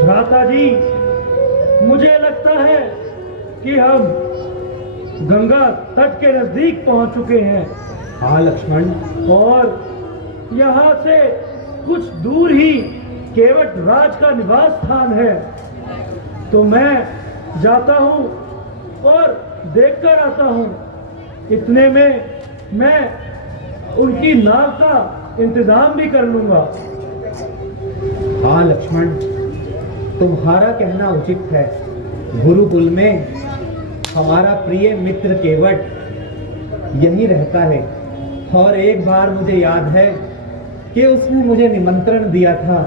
भ्राता जी, मुझे लगता है कि हम गंगा तट के नजदीक पहुंच चुके हैं। हाँ लक्ष्मण। और यहाँ से कुछ दूर ही केवट राज का निवास स्थान है। तो मैं जाता हूँ और देखकर आता हूँ। इतने में मैं उनकी नाव का इंतजाम भी कर लूंगा। हाँ लक्ष्मण, तुम्हारा कहना उचित है। गुरुकुल में हमारा प्रिय मित्र केवट यही रहता है। और एक बार मुझे याद है कि उसने मुझे निमंत्रण दिया था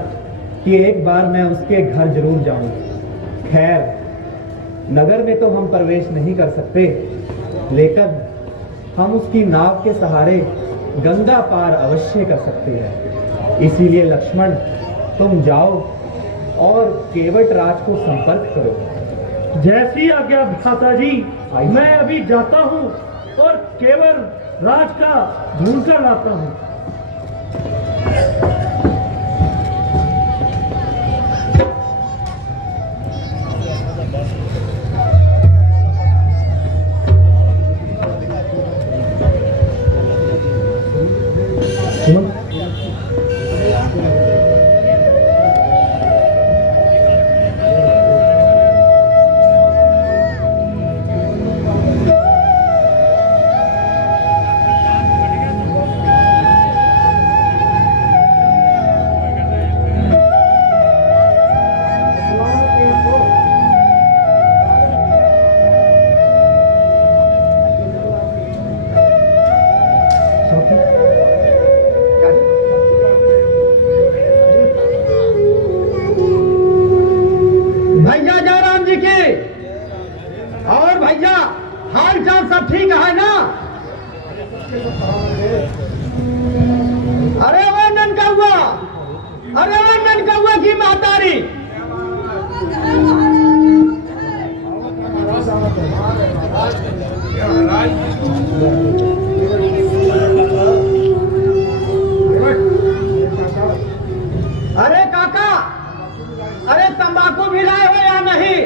कि एक बार मैं उसके घर जरूर जाऊं। खैर, नगर में तो हम प्रवेश नहीं कर सकते, लेकिन हम उसकी नाव के सहारे गंगा पार अवश्य कर सकते हैं। इसीलिए लक्ष्मण, तुम जाओ और केवट राज को संपर्क करो। जैसी आज्ञा भ्राता जी। मैं अभी जाता हूँ और केवट राज का ढूंढ कर लाता हूँ। भैया जयराम जी की और भैया हाल चाल सब ठीक है ना? अरे वो ननकौआ, अरे वो ननकौआ की महतारी। अरे काका, अरे तंबाकू भी लाए हो या नहीं?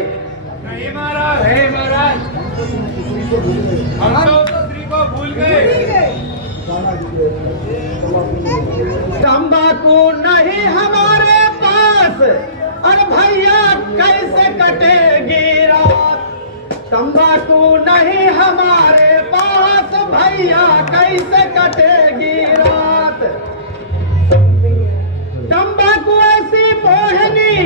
नहीं महाराज, है महाराज, हम तो श्री को भूल गए। तंबाकू नहीं हमारे पास, अरे भैया कैसे कटेगी रात? तंबाकू नहीं हमारे पास, भैया कैसे कटेगी रात? तंबाकू ऐसी मोहनी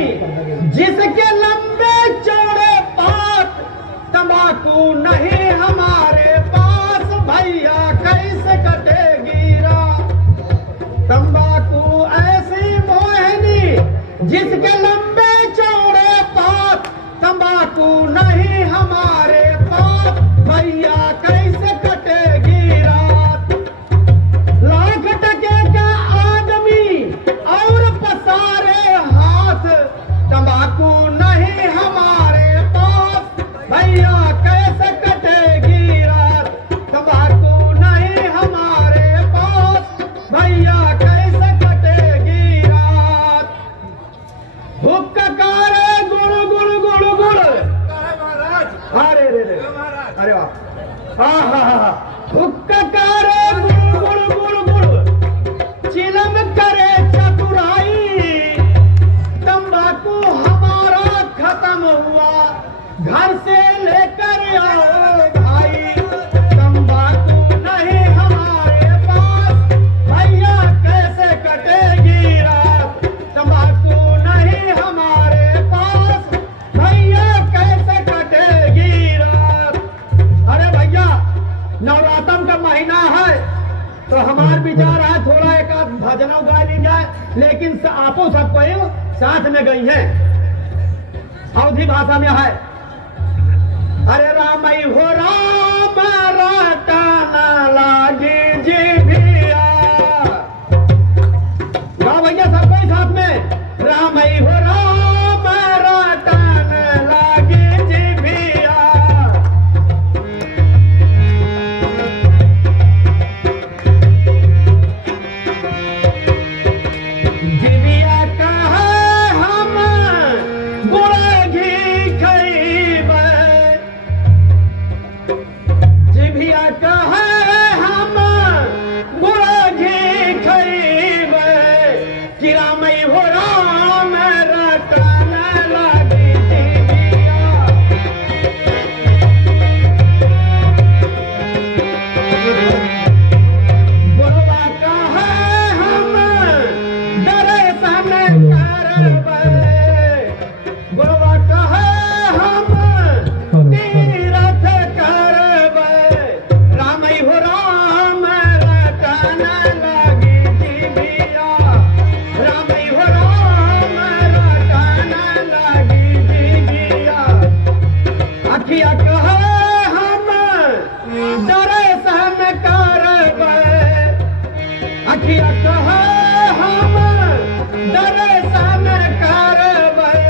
जिसके लंबे चौड़े पात, तंबाकू नहीं हमारे पास, भैया कैसे कटेगी रात? तंबाकू ऐसी मोहनी जिसके लंबे चौड़े पात, तंबाकू नहीं हमारे पास, भैया कैसे कटेगी रात? लाख टके का आदमी और पसारे हाथ, तंबाकू नहीं हमारे पास, भैया कैसे कटेगी रात? तंबाकू नहीं हमारे पास, भैया कैसे कटेगी रात? हुक्कारे गुड़ गुड़ गुड़ गुड़। अरे रे रे, अरे वाह, हाँ हाँ हाँ, हुक्कारे गुड़ गुड़ गुड़ गुड़, चिलम करे चतुराई, तंबाकू हमारा खत्म हुआ, घर से लेकर आओ भाई। तंबाकू नहीं हमारे पास, भैया कैसे कटेगी रात? तंबाकू नहीं हमारे पास, भैया कैसे कटेगी रात? अरे भैया, नवरात्र का महीना है तो हमार विचार है थोड़ा एक आध भजन गा ली जाए, लेकिन आपो सब कोई साथ में गई है। अवधी भाषा में है, अरे राम हो राम रटना लागे जिभिया। गाओ भैया सब कोई साथ में, राम हो राम रटना लागे जिभिया। जिभिया कहा रामई हो राम रटन लगी जीविया। गुरुआ कहे हम दर्शन करबै, गुरुआ कहे हम तीरथ करबै, रामई हो राम रटन लगी जीविया, रामई हो राम रटन लगी जीविया। अखिया कहे हम दर्शन करबै, अखिया कहे हम दर्शन करबै,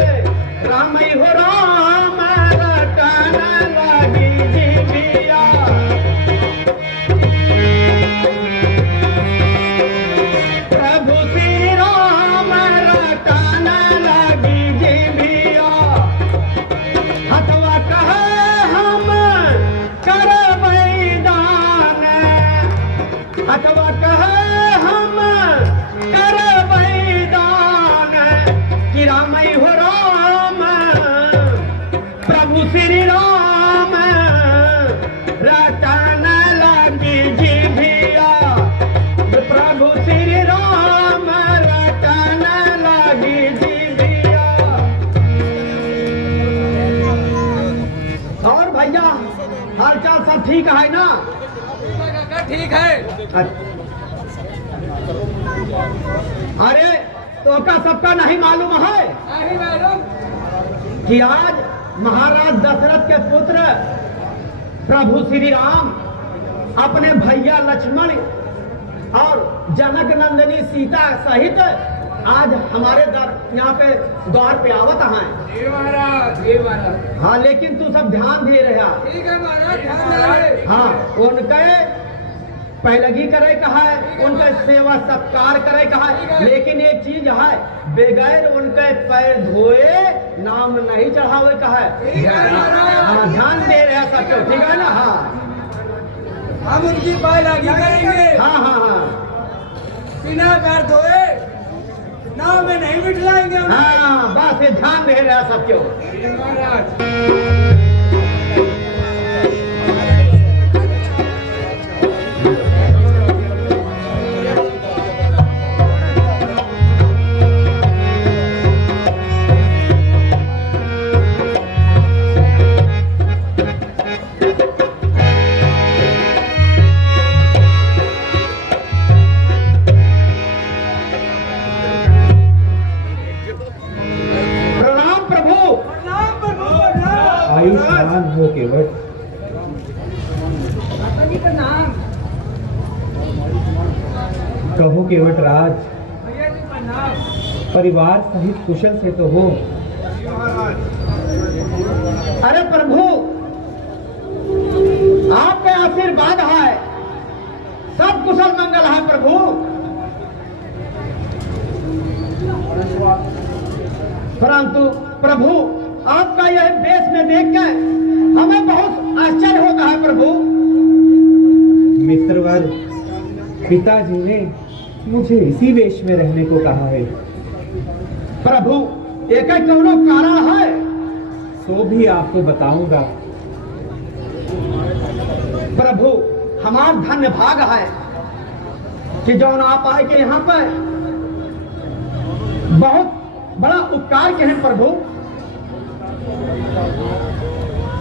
रामई हो राम रटन लगी जीविया। प्रभु श्री राम रटन लगी जीविया। हथवा कहे हम करबै दान, हथवा कहे हम करबै दान, कि रामई हो राम प्रभु श्री राम रटन लगी जीविया, प्रभु श्री राम रटन लगी जीविया। और भैया हालचाल सब ठीक है ना? ठीक है। अरे तो का सबका नहीं मालूम है नहीं मालूम कि आज महाराज दशरथ के पुत्र प्रभु श्री राम अपने भैया लक्ष्मण और जनक नंदिनी सीता सहित आज हमारे यहाँ पे द्वार पे आवत हैं। जी महाराज, जी महाराज। हाँ लेकिन तू सब ध्यान दे रहा। ठीक है महाराज, ध्यान दे रहे। हाँ उनके पहलगी करे कहा है, उनके सेवा सत्कार करे कहा है, लेकिन एक चीज है बगैर उनके पैर धोए नाम नहीं चढ़ावे कहा है। हाँ ध्यान दे रहे हैं सब, ठीक है ना? हाँ हम उनकी पहलगी करेंगे। हाँ हाँ हाँ बिना पैर धोए नाव में नहीं बिठलाएंगे उन्हें। हाँ बस ये ध्यान दे रहे हैं सब क्यों। जी महाराज। प्रणाम प्रभु। आयुष्मान हो केवट। कहो केवट राज, परिवार सहित कुशल से तो हो। अरे प्रभु आपके आशीर्वाद है, सब कुशल मंगल है प्रभु। परंतु प्रभु आपका यह वेश में देखकर हमें बहुत आश्चर्य होता है प्रभु। मित्रवर, पिताजी ने मुझे इसी वेश में रहने को कहा है। प्रभु एक कौनो कारण है? सो भी आपको बताऊंगा। प्रभु हमार धन्य भाग है कि जौन आप आए के यहाँ पर बहुत बड़ा उपकार के हैं प्रभु।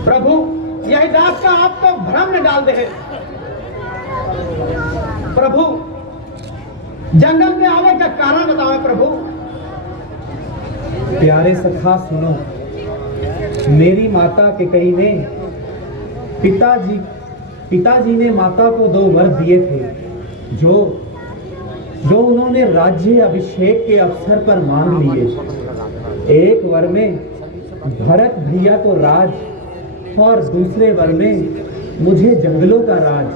प्रभु यही बात का आप तो भ्रम न डाल दे। प्रभु जंगल में आने का कारण बताओ प्रभु। प्यारे सखा सुनो, मेरी माता केकई ने पिताजी ने माता को 2 वर दिए थे जो उन्होंने राज्य अभिषेक के अवसर पर मांग लिए। एक वर में भरत भैया को राज और दूसरे वर में मुझे जंगलों का राज।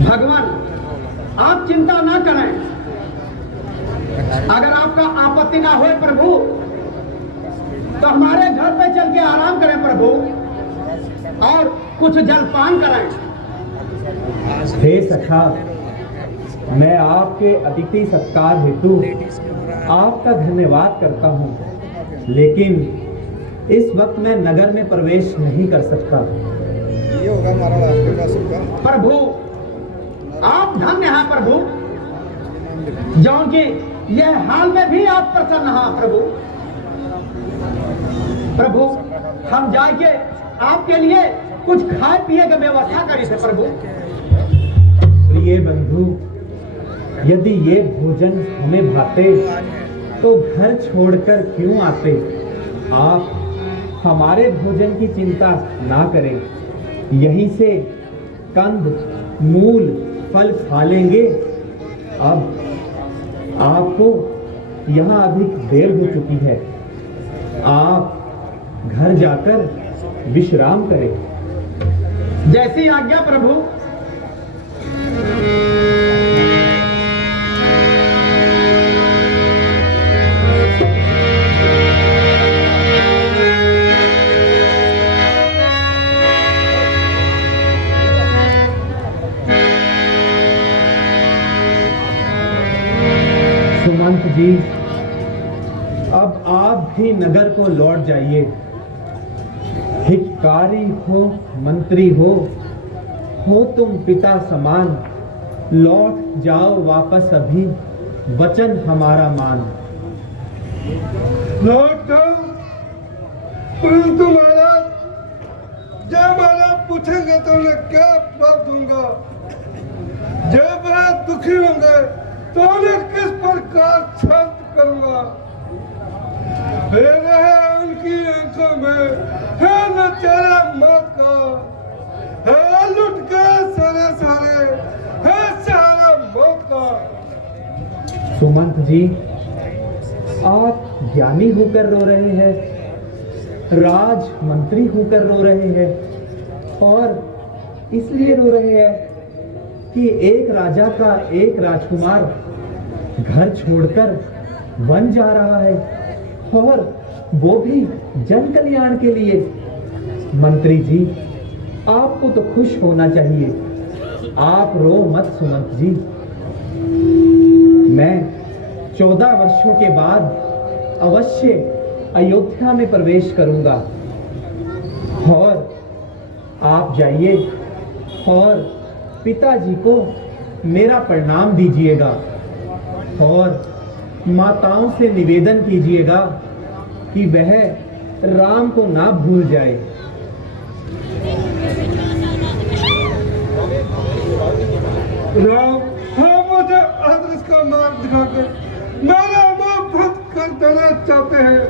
भगवान आप चिंता ना करें, अगर आपका आपत्ति ना हो प्रभु तो हमारे घर पे चल के आराम करें प्रभु और कुछ जलपान करें। हे सखा, मैं आपके अतिथि सत्कार हेतु आपका धन्यवाद करता हूँ, लेकिन इस वक्त मैं नगर में प्रवेश नहीं कर सकता। ये होगा हमारा राष्ट्र का सबका। प्रभु आप धन्य हैं प्रभु, जौन की यह हाल में भी आप प्रसन्न हैं प्रभु। प्रभु हम जाके आपके लिए कुछ खाए पिए की व्यवस्था करी थे प्रभु। प्रिय बंधु, यदि ये भोजन हमें भाते तो घर छोड़कर क्यों आते। आप हमारे भोजन की चिंता ना करें, यहीं से कंद मूल फल खा लेंगे। अब आपको यहाँ अधिक देर हो चुकी है, आप घर जाकर विश्राम करें। जैसी आज्ञा प्रभु। सुमंत जी, अब आप भी नगर को लौट जाइए। हितकारी हो मंत्री हो तुम पिता समान, लौट जाओ वापस अभी, वचन हमारा मान। लौट जाओ, परंतु महाराज जब महाराज पूछेंगे तो मैं क्या जवाब दूंगा। जब महाराज दुखी होंगे तो मैं किस प्रकार शांत करूंगा। मेरे है उनकी आंखों में है नचारा मौत का, है लुट के सारे सारे है सहारा मौत का। सुमंत जी, आप ज्ञानी होकर रो रहे हैं, राज मंत्री होकर रो रहे हैं, और इसलिए रो रहे हैं कि एक राजा का एक राजकुमार घर छोड़कर वन जा रहा है, और वो भी जन कल्याण के लिए। मंत्री जी, आपको तो खुश होना चाहिए, आप रो मत सुमंत जी। मैं 14 वर्षों के बाद अवश्य अयोध्या में प्रवेश करूंगा, और आप जाइए और पिताजी को मेरा प्रणाम दीजिएगा, और माताओं से निवेदन कीजिएगा कि वह राम को ना भूल जाए। राम, हाँ, मुझे आदर्श का मार्ग दिखाकर मेरा मुंह बंद कर देना चाहते हैं।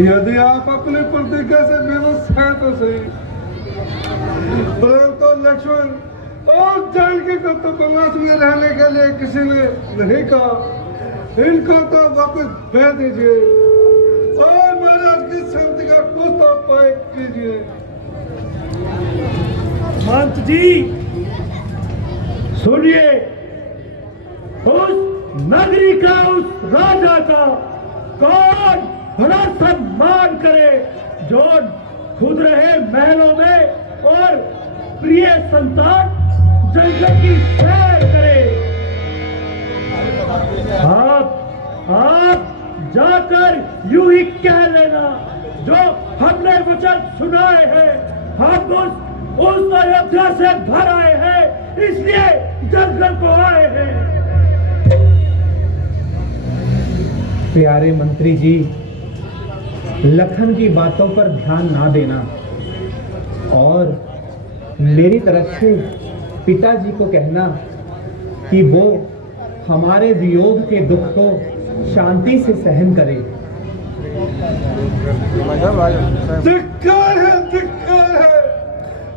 यदि आप अपनी प्रतिज्ञा से विवश हैं तो सही, परंतु लक्ष्मण और जानकी को तो वनवास में रहने के लिए किसी ने नहीं कहा। इनको तो वापस भेज दीजिए और महाराज की शांति का कुछ तो उपाय कीजिए। मंत जी सुनिए, उस नगरी का, उस राजा का कौन भला सम्मान करे जो खुद रहे महलों में और प्रिय संतान जंगल की सैर करे। आप जाकर यूं ही कह लेना जो हमने वचन सुनाए हैं। हम उस अयोध्या से घर आए हैं, इसलिए जंगल को आए हैं। प्यारे मंत्री जी, लखन की बातों पर ध्यान ना देना, और मेरी तरफ से पिताजी को कहना कि वो हमारे वियोग के दुख को शांति से सहन करें। धिक्कार है,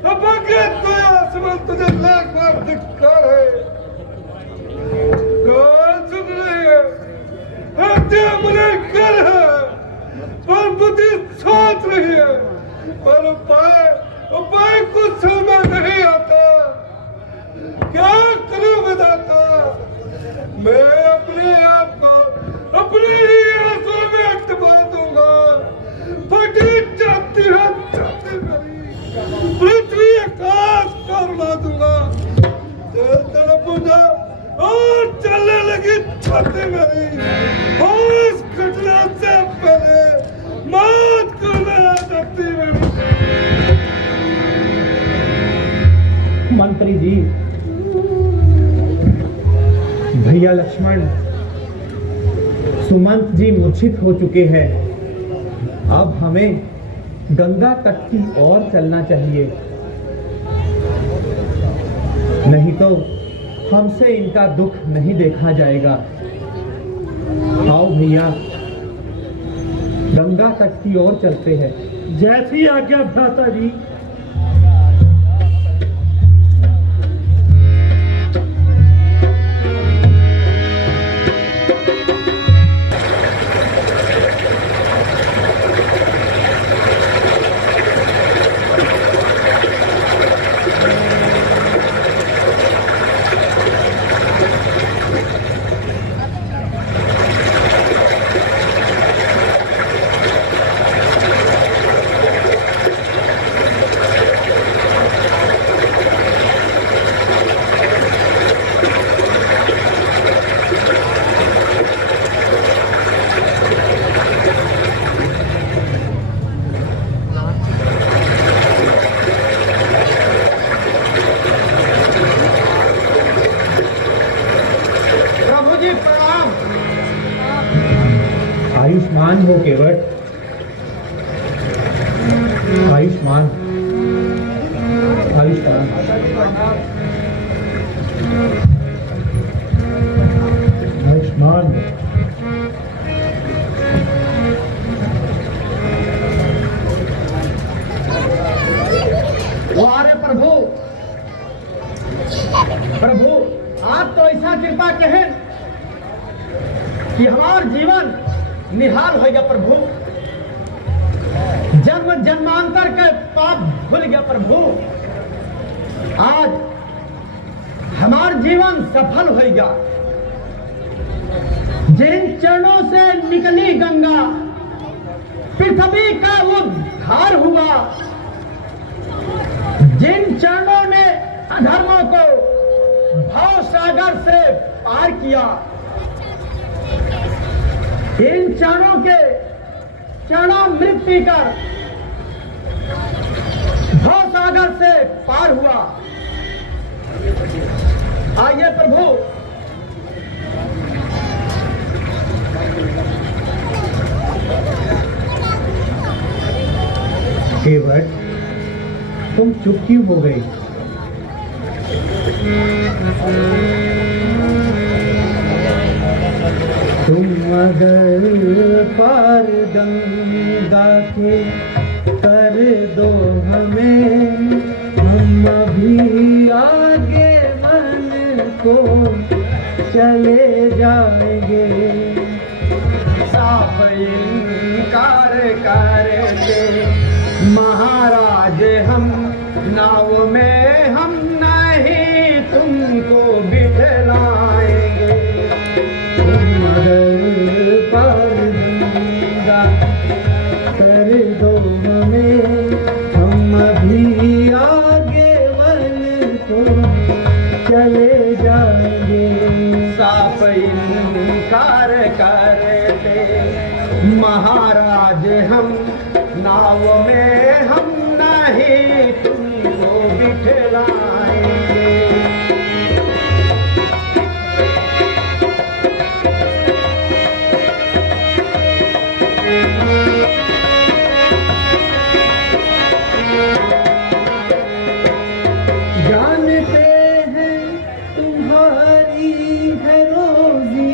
अब आगे तो आसमान तुझे लाख बार धिक्कार है। कौन सुन रही है? हत्या मुझे कर है, पर बुद्धि सोच रही है, पर उपाय कुछ समझ नहीं आता। क्या करूं विधाता? मैं अपने आप को अपने ही आंसू में डुबा दूंगा। फटी जाती है छाती मेरी, पृथ्वी आकाश को उड़ा दूंगा। तड़पूंगा छाती मेरी उस घटना से पहले मौत को लड़ा सकती मेरी। मंत्री जी, भैया लक्ष्मण, सुमंत जी मूर्छित हो चुके हैं। अब हमें गंगा तट की ओर चलना चाहिए, नहीं तो हमसे इनका दुख नहीं देखा जाएगा। आओ भैया, गंगा तट की ओर चलते हैं। जैसी आज्ञा भ्राता जी। आयुष्मान हो केवट, आयुष्मान, आयुष्मान। आयुष्मान। वारे प्रभु, प्रभु आप तो ऐसा कृपा कहें कि हमार जीवन निहाल हो गया प्रभु। जन्म जन्मांतर के पाप भूल गया प्रभु। आज हमार जीवन सफल हो गया। जिन चरणों से निकली गंगा, पृथ्वी का उद्धार हुआ। जिन चरणों ने अधर्मों को भव सागर से पार किया, इन चरणों के चरणों मृत्यु कर भव सागर से पार हुआ। आइए प्रभु, केवट, तुम चुप क्यों हो गई? तुम अगर पार गंगा के कर दो हमें, हम अभी आगे मन को चले जाएंगे। साफ इनकार करते महाराज हम, नाव में हम नहीं तुमको बिठलाएंगे। तुम अगर पार गंगा कर दो हमें, हम अभी आगे वन को चले जाएंगे। साफ इनकार करते महाराज हम, नाव में हम नहीं तुमको बिठलाएंगे। जानते हैं तुम्हारी है रोजी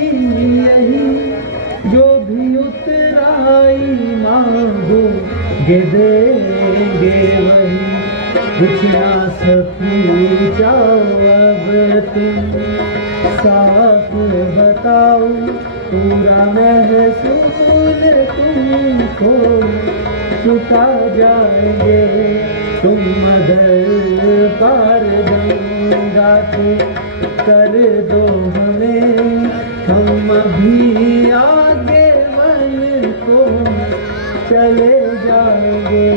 यही, जो भी उतराई मांगोगे देंगे वही। कुछ ना पूछाओ अब तुम, साफ बताओ पूरा महसूल तुमको चुका जाएंगे। तुम अगर पार गंगा के कर दो हमें, हम अभी आगे मन को चले जाएंगे।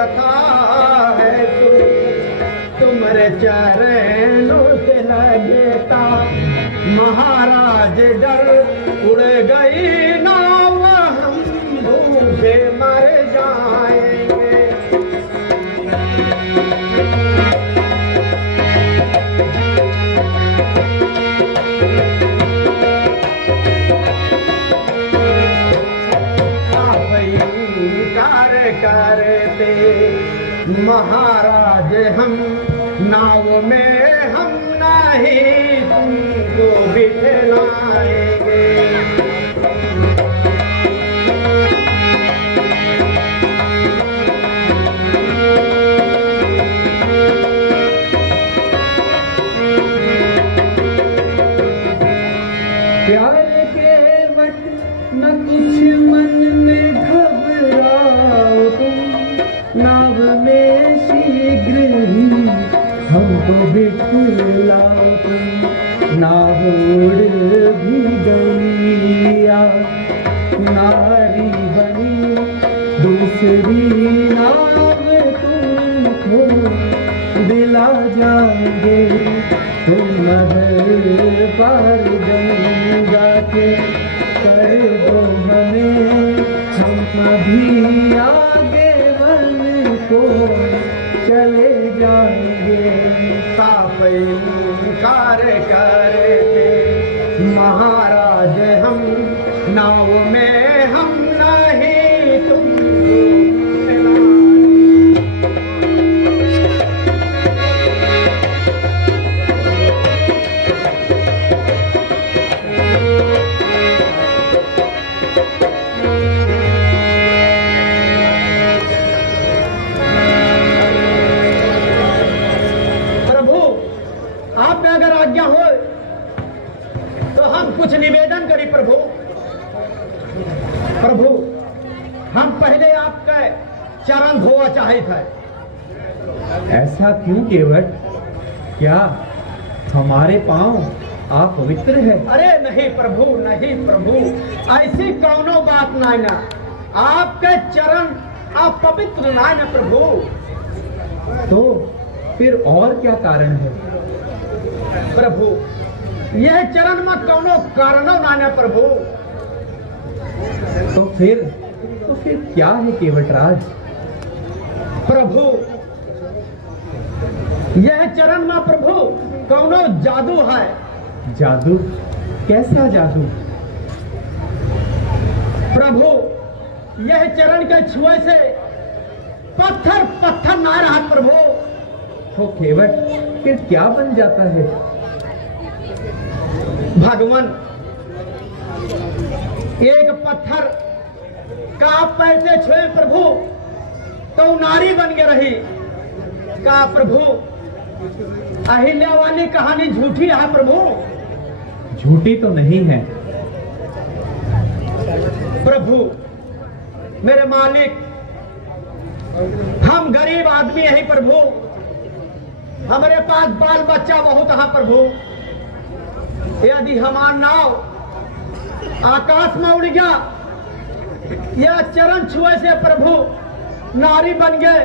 कथा है तुम्हारे चरणों से लगता महाराज डर उड़ गई नाव हम भूखे मर जाएंगे। करते महाराज हम नाव में हम नहीं तुमको बिठलाएंगे। प्यार के वट न कुछ मन में घबराओ तुम, नाव में शीघ्र ही हमको बिठलाओ तुम। नाव उड़ भी गई नारी बनी दूसरी नाव तुमको दिला जाएंगे। तुम मगर पार गंगा के कर दो हमें, हम अभी आगे वन को चले जाएंगे। साफ इनकार करते महाराज हम नाव में हम नहीं तुमको कुछ निवेदन करी प्रभु। प्रभु हम पहले आपके चरण धोआ चाहे थे। ऐसा क्यों केवट? क्या हमारे पांव अपवित्र है? अरे नहीं प्रभु, नहीं प्रभु, ऐसी कौनो बात नहीं ना। आपके चरण अपवित्र नहीं ना प्रभु। तो फिर और क्या कारण है? प्रभु यह चरण में कौनो कारणों ना प्रभु। तो फिर क्या है केवटराज? प्रभु यह चरण में प्रभु कौनो जादू है। जादू? कैसा जादू? प्रभु यह चरण के छुए से पत्थर पत्थर ना रहा प्रभु। तो केवट फिर क्या बन जाता है? भगवान एक पत्थर का पैसे छुए प्रभु तो नारी बन के रही। का प्रभु अहिल्या वाली कहानी झूठी है प्रभु? झूठी तो नहीं है प्रभु। मेरे मालिक हम गरीब आदमी हैं प्रभु। हमारे पास बाल बच्चा बहुत है प्रभु। यदि हमारा नाव आकाश में उड़ गया या चरण छुए से प्रभु नारी बन गए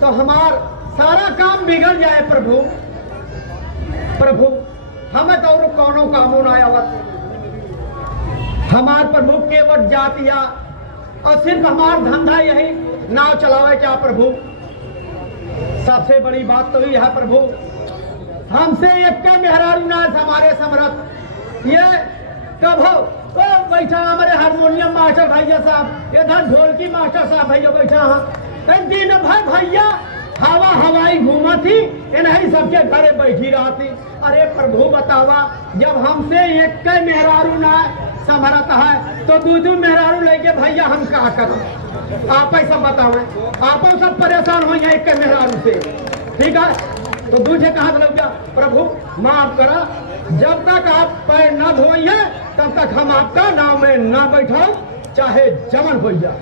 तो हमार सारा काम बिगड़ जाए प्रभु। प्रभु हमें तो और कौनो कामों ना आवत। हमार प्रभु केवट जातिया और सिर्फ हमार धंधा यही नाव चलावे क्या प्रभु। सबसे बड़ी बात तो यह है प्रभु हमसे एक का मेहरारू ना हमारे समरथ। ये कब हो ओ बैठा हमारे हारमोनियम मास्टर भैया साहब, इधर ढोलकी मास्टर साहब भैया बैठा हाँ। दिन भर भैया हवा हवाई घूमा थी इन्हीं सबके घरे बैठी रहा थी। अरे प्रभु बतावा जब हमसे एक का मेहरारू ना समरथ है तो दू मेहरारू लेके भैया हम क्या करें? आप सब बतावे। आप सब परेशान हो एक के मेहरारू से। ठीक है तो दूसरे कहा लग जा प्रभु माफ करा। जब तक आप पैर न धोइए तब तक हम आपका नाव में न बैठो चाहे जमन हो जाए।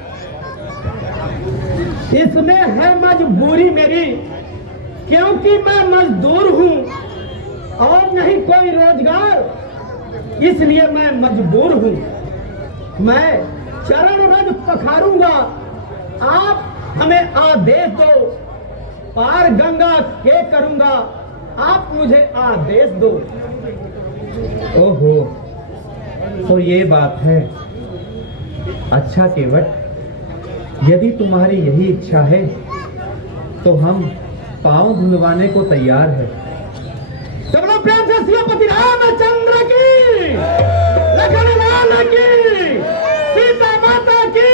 इसमें है मजबूरी मेरी क्योंकि मैं मजदूर हूँ और नहीं कोई रोजगार, इसलिए मैं मजबूर हूँ। मैं चरण रज पखारूंगा, आप हमें आदेश दो, पार गंगा के करूंगा, आप मुझे आदेश दो। ओहो, तो ये बात है। अच्छा केवट, यदि तुम्हारी यही इच्छा है तो हम पांव धुलवाने को तैयार है। चलो प्रेम से सियापति रामचंद्र की, लखन लाल की, सीता माता की।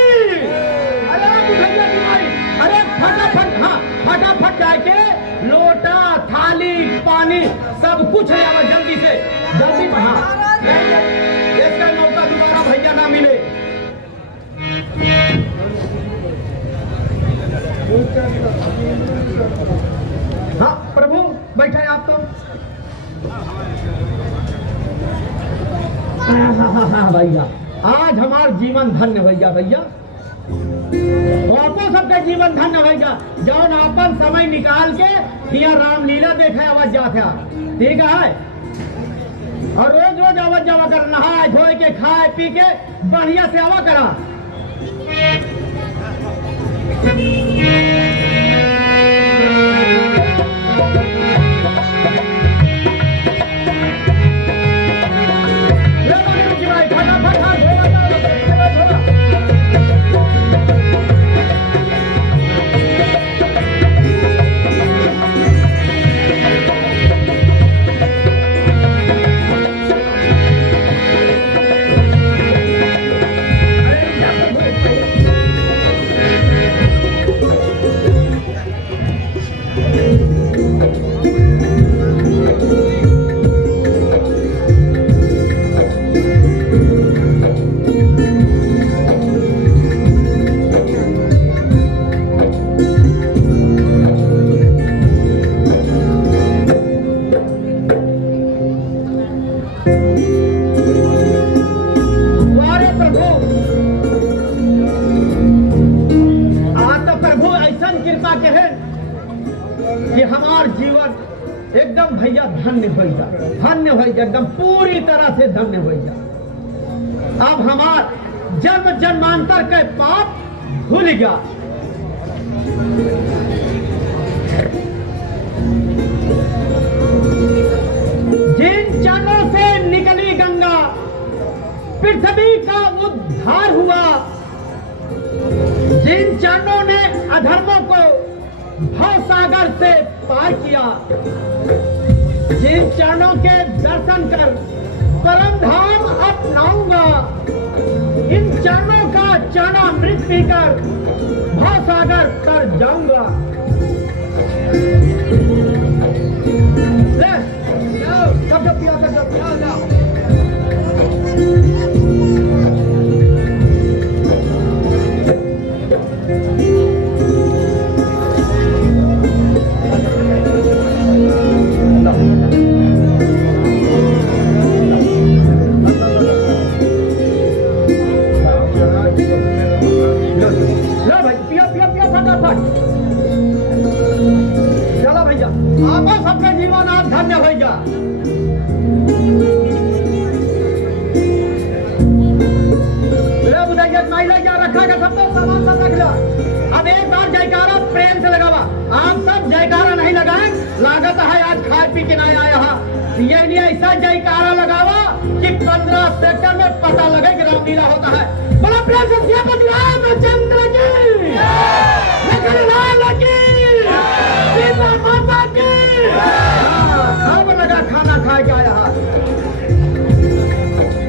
अरे बुढ़ैया की माई, अरे फटाफट, हाँ फटाफट जाके लोटा, थाली, पानी सब कुछ ले आओ जल्दी से, जल्दी। हाँ, इसका मौका दोबारा भैया ना मिले। हाँ प्रभु, बैठे आप तो। हाँ भैया, आज हमारा जीवन धन्य भैया। भैया आपको सबका जीवन धन्य भैया, जौन आपन समय निकाल के यहाँ रामलीला देखे आवाज जाते, ठीक है। और रोज रोज आवाज जावा कर, नहाए धोए के, खाए पी के बढ़िया से आवा करा। कि हमार जीवन एकदम भैया धन्य हो जा, धन्य हो जा, एकदम पूरी तरह से धन्य हो जा। अब हमार जन्म जन्मांतर के पाप भूल गया। जिन चरणों से निकली गंगा, पृथ्वी का उद्धार हुआ, जिन चरणों ने अधर्मों को भव सागर से पार किया, जिन चरणों के दर्शन कर परम धाम अपनाऊंगा, इन चरणों का चरणामृत पीकर भव सागर तर जाऊंगा। ले, सब पिया, सब पिया, लाओ। चलो भैया, आप सबका जीवन आज धन्य हो जा। रखा का सब सामान सब रख लो। अब एक बार जयकारा प्रेम से लगावा। आप सब जयकारा नहीं लगाए, लागत है आज खाए पी के नहीं आया यहाँ। ये नहीं ऐसा जयकारा लगावा कि 15 सेकंड में पता लगे कि रामलीला होता है। बड़ा प्रेम से सियापति रामचंद्र की, लखन लाल की, सीता माता की। अब लगा खाना खा के आया।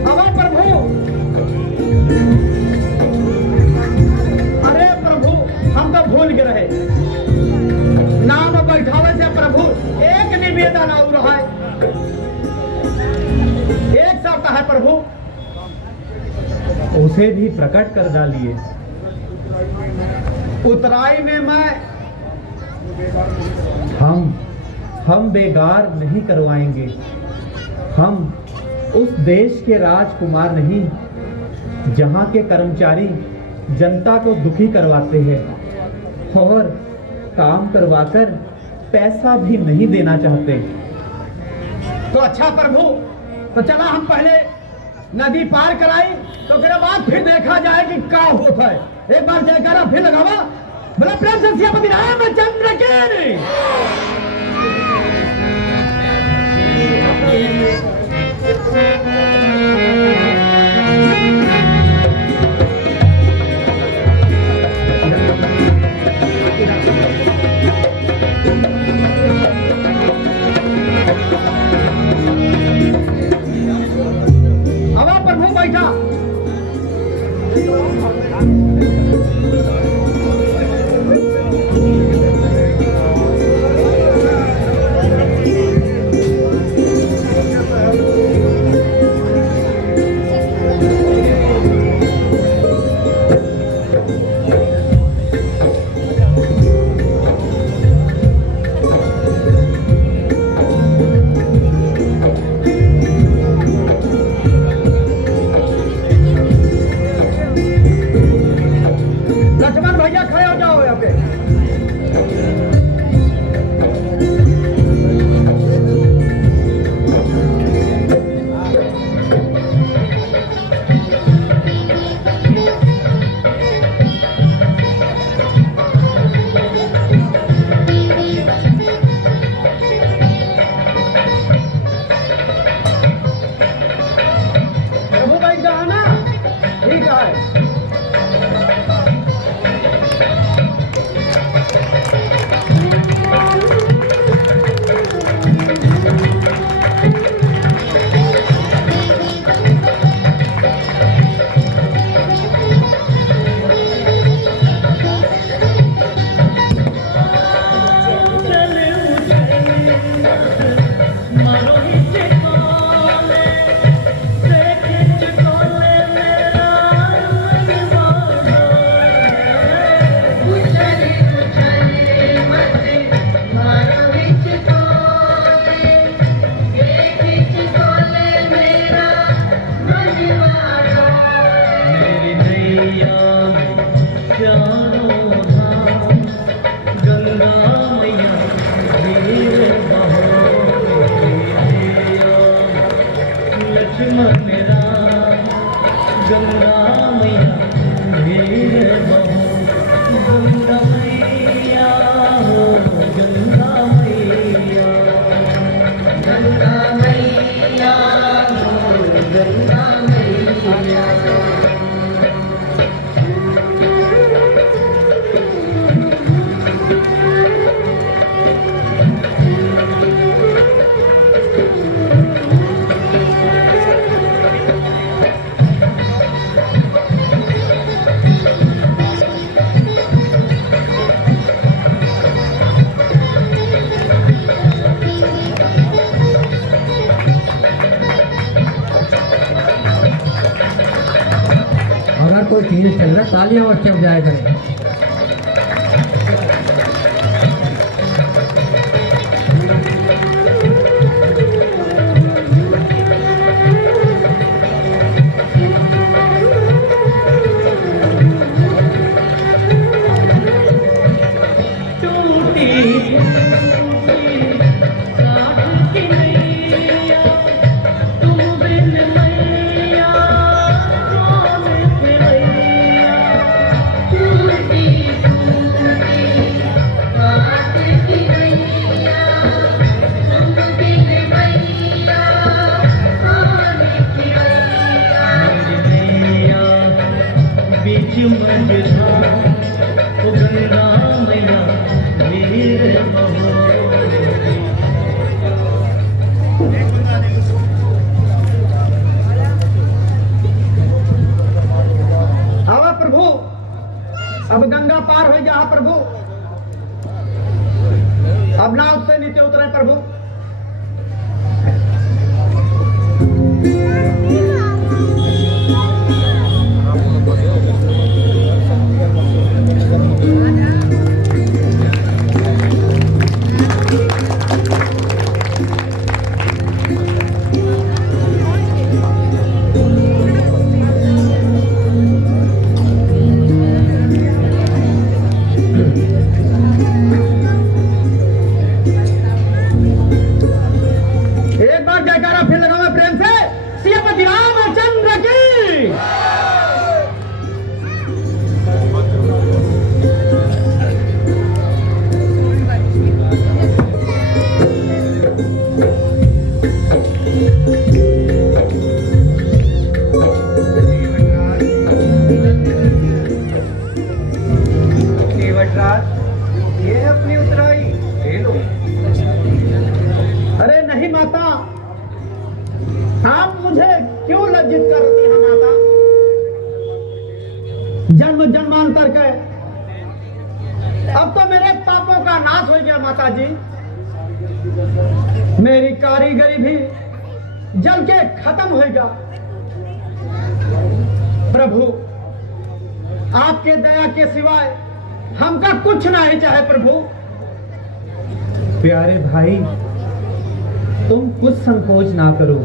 अब प्रभु, अरे प्रभु हम तो भूल गए रहे, नाम बैठावे से प्रभु एक निवेदन और है, एक शर्त है प्रभु। उसे भी प्रकट कर डालिए। उतराई में मैं हम बेगार नहीं करवाएंगे। हम उस देश के राजकुमार नहीं जहां के कर्मचारी जनता को दुखी करवाते हैं और काम करवाकर पैसा भी नहीं देना चाहते। तो अच्छा प्रभु, तो चला हम पहले नदी पार कराई, तो फिर बाद फिर देखा जाए कि क्या होता है। एक बार जयकारा फिर लगावा। बोला प्रेम से सियापति रामचंद्र की। अब आप प्रभु बैठा। लक्ष्मण भैया खड़े हो जाओ यहाँ पे। प्रभु बैठ जाओ ना, ठीक है। कोई सीन चल रहा, तालियां अवश्य बजाया करें। अब गंगा पार हो जा प्रभु, अब नाव से नीचे उतरे प्रभु। एक बार जयकारा फिर लगाओ प्रेम से, सियापति राम केवटराज, ये है अपनी उतराई, ले लो। अरे नहीं माता, आप मुझे क्यों लज्जित करती हैं माता? जन्म जन्मांतर के अब तो मेरे पापों का नाश हो गया माता जी। मेरी कारीगरी भी जल के खत्म होगा। प्रभु, आपके दया के सिवाय हमका कुछ नहीं चाहे प्रभु। प्यारे भाई, तुम कुछ संकोच ना करो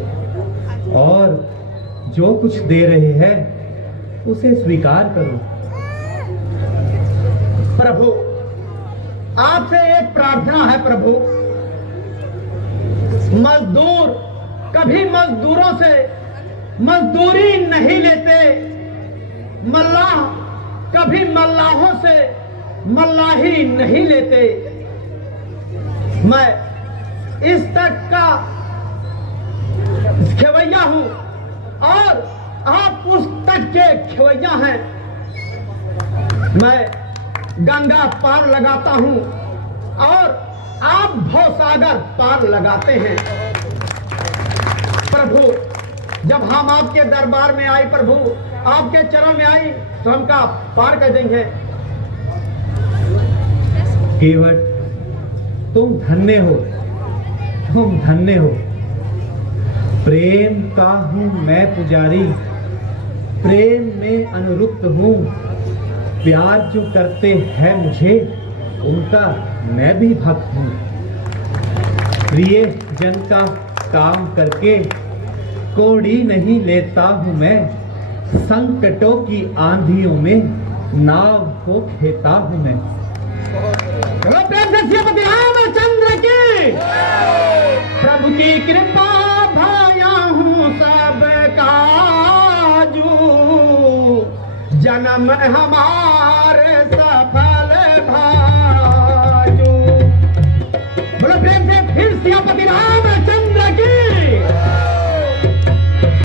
और जो कुछ दे रहे हैं उसे स्वीकार करो। प्रभु, आपसे एक प्रार्थना है प्रभु। मजदूर कभी मजदूरों से मजदूरी नहीं लेते, मल्लाह कभी मल्लाहों से मल्लाही नहीं लेते। मैं इस तक का खेवैया हूं और आप उस तक के खेवैया हैं। मैं गंगा पार लगाता हूं और आप भवसागर पार लगाते हैं। प्रभु, जब हम आपके दरबार में आई प्रभु, आपके चरण में आई तो हमका पार कर देंगे। केवट, तुम धन्य हो, तुम धन्य हो। प्रेम का हूं मैं पुजारी, प्रेम में अनुरुक्त हूं। प्यार जो करते हैं मुझे, उनका मैं भी भक्त हूं। प्रिय जन का काम करके कोड़ी नहीं लेता हूं मैं। संकटों की आंधियों में नाव को खेता हूं मैं। प्रेम से श्रीपति रामचंद्र की, प्रभु की कृपा भाया हूँ सब काजू, जन्म हमारे सफल